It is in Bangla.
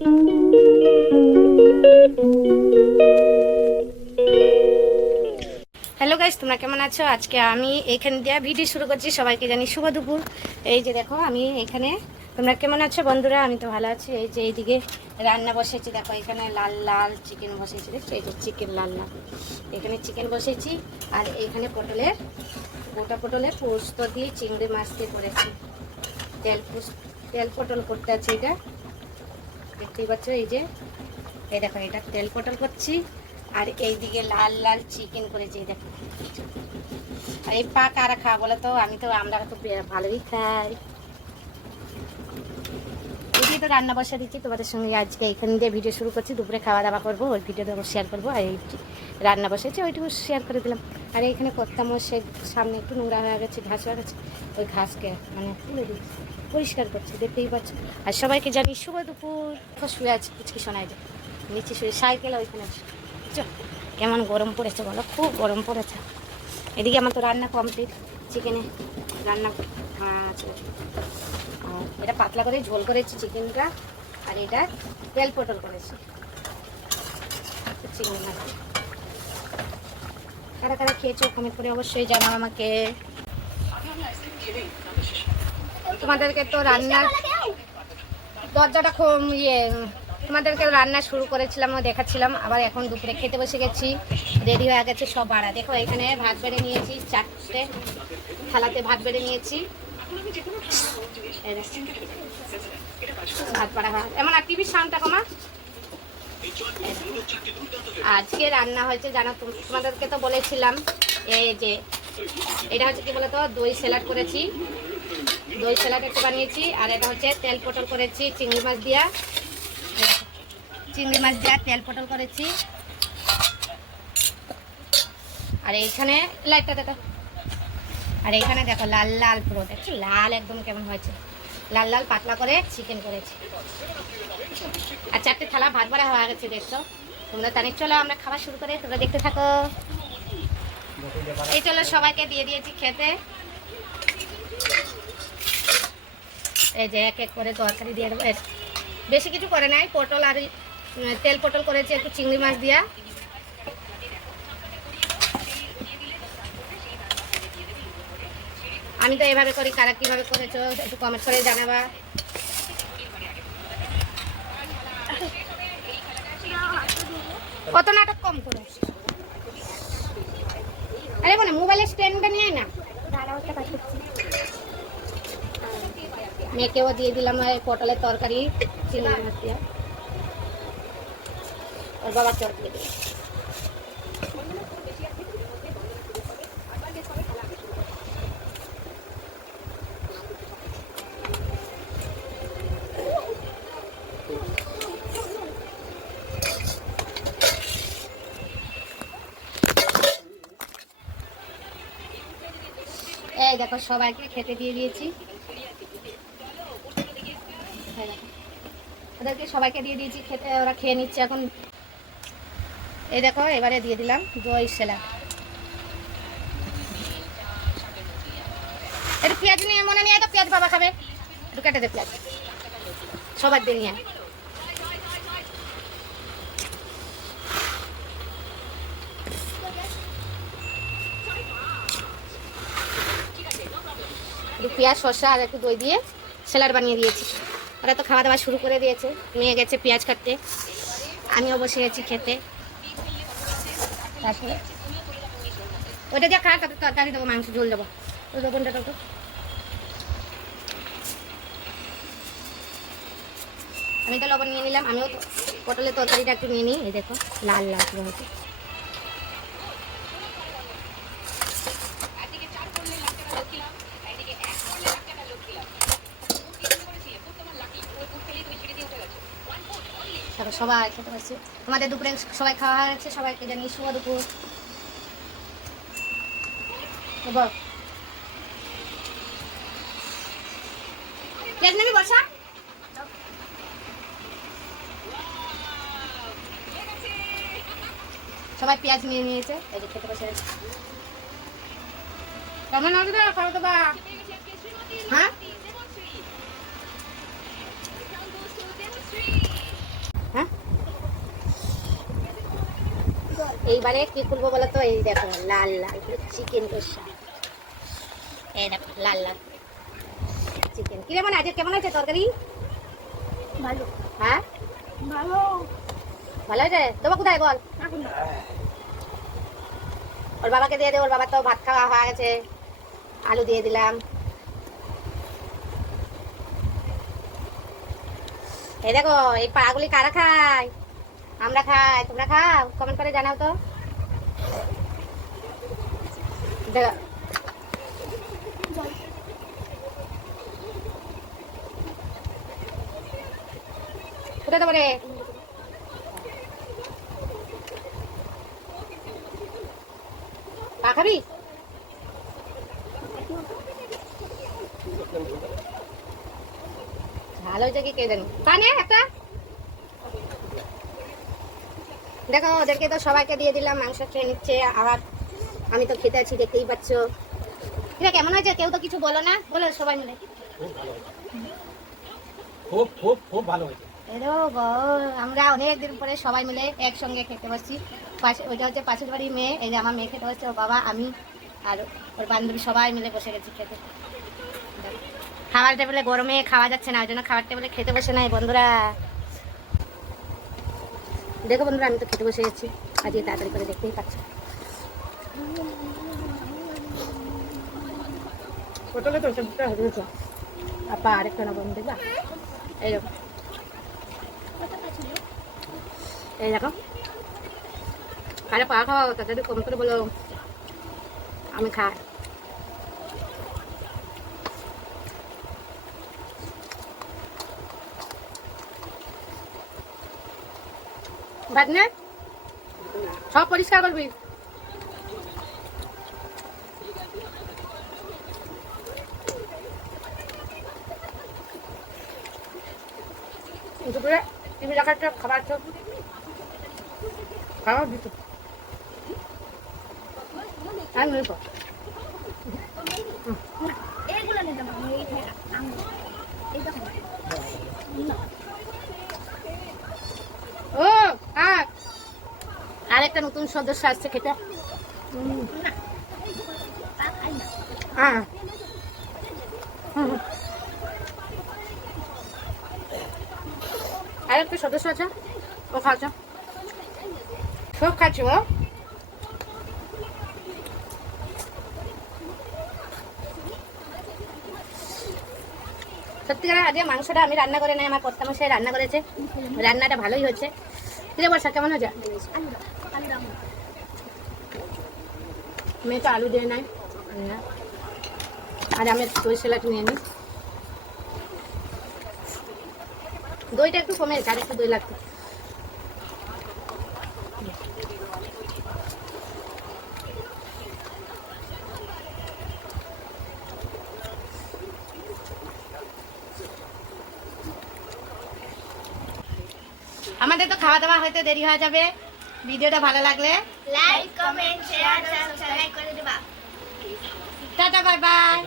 হ্যালো গাইস, তোমরা কেমন আছো? আজকে আমি এইখান দিয়ে ভিডিও শুরু করছি। সবাইকে জানি শুভ দুপুর। এই যে দেখো আমি এখানে, তোমরা কেমন আছো বন্ধুরা? আমি তো ভালো আছি। এই যে এইদিকে রান্না বসেছি, দেখো এখানে লাল লাল চিকেন বসেছি, দেখছো? এই যে চিকেন লাল লাল, এখানে চিকেন বসেছি। আর এইখানে গোটা পটলের পোস্ত দিয়ে চিংড়ি মাছ দিয়ে করেছি। তেল পটল করতে আছে, এটা দেখতেই পাচ্ছ। এই যে এই দেখো, এটা তেল পটল করছি। আর এইদিকে লাল লাল চিকেন করেছি, দেখো। আর এই পা কারা খাওয়া বলে তো? আমরা তো ভালোই খাই। এই তো রান্না বসা দিচ্ছি তোমাদের সঙ্গে। আজকে এখান দিয়ে ভিডিও শুরু করছি। দুপুরে খাওয়া দাওয়া করবো, ওই ভিডিওটা শেয়ার করবো। আর এই রান্না বসেছি, ওইটুকু শেয়ার করে দিলাম। আর এইখানে করতাম, সে সামনে একটু নোংরা হয়ে গেছে, ঘাস হয়ে গেছে, ওই ঘাসকে মানে তুলে দিচ্ছি, পরিষ্কার করছি, দেখতেই পাচ্ছ। আর সবাইকে জানি শুভ দুপুর। শুয়ে আছে, কিছু শোনায় যায় নিচে শুয়ে, সাইকেল ওইখানে বুঝছো কেমন গরম পড়েছে বলো? খুব গরম পড়েছে। এদিকে আমার তো রান্না কমপ্লিট, চিকেনে রান্না আছে। আর এটা পাতলা করে ঝোল করেছি চিকেনটা, আর এটা তেল পটল করেছি চিকেন মাছ। কারা কারা খেয়েছো কমেন্ট করে অবশ্যই জানাও আমাকে। তোমাদেরকে তো রান্নার দরজাটা তোমাদেরকে রান্না শুরু করেছিলাম ও দেখাচ্ছিলাম। আবার এখন দুপুরে খেতে বসে গেছি, রেডি হয়ে গেছে সব বাড়া। দেখো এখানে ভাত বেড়ে নিয়েছি, 4টে থালাতে ভাত বেড়ে নিয়েছি। ভাত বাড়া ভাত এমন। আর টিভির সাউন্ডটা কমা। আজকে রান্না হয়েছে জানো, তোমাদেরকে তো বলেছিলাম, এই যে এটা হচ্ছে কি বলতো, দই স্যালাড করেছি, দই স্যালাড একটু বানিয়েছি। আর এটা হচ্ছে তেল পটল করেছি চিংড়ি মাছ দিয়া তেল পটল করেছি। আর এইখানে লাইটটা দেখো, আর এইখানে দেখো লাল লাল পুরো, দেখছো লাল একদম কেমন হয়েছে, লাল লাল পাতলা করে চিকেন করেছি। আর 4টে থালা ভাত বাড়া হয়ে গেছে, দেখছো তোমরা। তারিখ চলো আমরা খাবার শুরু করে, তোমরা দেখতে থাকো। এই চলো সবাইকে দিয়ে দিয়েছি খেতে। এই যে এক এক করে তরকারি দিয়ে দেবো। বেশি কিছু করে নাই, পটল আর তেল পটল করেছি একটু চিংড়ি মাছ দিয়া। আমি তো এভাবে করি, কারা কীভাবে করেছো একটু কমেন্ট করে জানাবা। কত নাটক কম করে। আরে মানে মোবাইলের স্ট্যান্ডটা নিয়ে না, মেয়েকেও দিয়ে দিলাম পটলের তরকারি চিংড়ি মাছ দিয়া, ওর বাবার তরকারি দিয়ে। এই দেখো সবাইকে খেতে দিয়ে দিয়েছি, ওদেরকে সবাইকে দিয়ে দিয়েছি খেতে, ওরা খেয়ে নিচ্ছে এখন। এই দেখো এবারে দিয়ে দিলাম দই স্যালাড। একটু পেঁয়াজ নিয়ে মনে নিয়ে, তো পেঁয়াজ বাবা খাবে, একটু কেটে দে পেঁয়াজ সবার দিয়ে নিয়ে। একটু পেঁয়াজ শসা আর একটু দই দিয়ে স্যালাড বানিয়ে দিয়েছি। ওরা তো খাওয়া দাওয়া শুরু করে দিয়েছে, নিয়ে গেছে পেঁয়াজ কাটতে, আমিও বসে গেছি খেতে। তারপরে ওইটা দিয়ে খা, তারপর তরকারি দেবো, মাংস ঝোল দেবো। ওই লবণটা তো আমি তো লবণ নিয়ে নিলাম। আমিও পটলের তরকারিটা একটু নিয়ে নিই। এই দেখো লাল লাল হয়েছে। সবাই খেতে পারছি, আমাদের দুপুরে সবাই খাওয়া হয়েছে। সবাইকে জানি শুভ দুপুর। পেঁয়াজ নেবি বর্ষা? সবাই পেঁয়াজ নিয়ে নিয়েছে, এই যে খেতে বসে গেছে। কেমন হবে না খাওয়া দাওয়া? হ্যাঁ এইবারে কি খুলবো বলো তো? এই দেখো লাল লাল চিকেন কষা, এই দেখো লাল লাল চিকেন। কিরে মানে আজকে কেমন হয়েছে তরকারি? ভালো। হ্যাঁ ভালো। ভালো হয়েছে। দেবো কোথায় বল? ওর বাবাকে দিয়ে দে, ওর বাবা তো ভাত খাওয়া হয়ে গেছে। আলু দিয়ে দিলাম। এই দেখো এই পাগুলি কারা খায়? আমরা খাই, তোমরা খাও? কমেন্ট করে জানাও তো। দেখো কোথায় দেবো রে? পা খাবি? ভালো হয়েছে কি কে জানি। কানে একটা দেখো, ওদেরকে তো সবাইকে দিয়ে দিলাম, মাংস খেয়ে নিচ্ছে। আবার আমি তো খেতে আছি, দেখতেই পাচ্ছ। এটা কেমন হয়েছে? কেউ তো কিছু বলো না, বলো সবাই মিলে। খুব খুব খুব ভালো হয়েছে। আমরা অনেকদিন পরে সবাই মিলে একসঙ্গে খেতে বসছি। পাশে ওইটা হচ্ছে পাশের বাড়ির মেয়ে, এই যে আমার মেয়ে খেতে বসছে, ওর বাবা, আমি আর ওর বান্ধবী সবাই মিলে বসে গেছি খেতে। খাবার টেবিলে গরমে খাওয়া যাচ্ছে না, ওই জন্য খাবার টেবিলে খেতে বসে নাই বন্ধুরা। দেখো বন্ধুরা, আমি তো খেতে বসে গেছি আজকে তাড়াতাড়ি করে, দেখতেই পাচ্ছ। পটলে তো সবটা হয়েছে। আপা আরেকটা না বন্ধু দেখবা, এই দেখো এই দেখো। খালে পা খাওয়া তাড়াতাড়ি কম করে বলো, আমি খাই। ভাত নে, সব পরিষ্কার করবি। দুপুরে টিভি দেখার খাবার তো খাওয়া দিত। আর নেই এইগুলো নিতে পারবো। এই দেখো ও আর আরেকটা নতুন সদস্য আসছে খেতে। হ্যাঁ আরেকটা সদস্য আছে, ও খাচ্ছে, সব খাচ্ছে ও। সত্যিকার আজকে মাংসটা আমি রান্না করে নাই, আমার কর্তামশাই রান্না করেছে। রান্নাটা ভালোই হচ্ছে। কিরে বর্ষা কেমন হয়েছে? মেয়ে তো আলু দিয়ে নাই, আর আমি দই স্যালাড নিয়ে নিই। দইটা একটু কমে গেছে, আর একটু দই লাগতো। আমাদের তো খাওয়া দাওয়া হয়তো দেরি হয়ে যাবে। ভিডিওটা ভালো লাগলে লাইক, কমেন্ট, শেয়ার, সাবস্ক্রাইব করে দিবা। Tata, bye bye.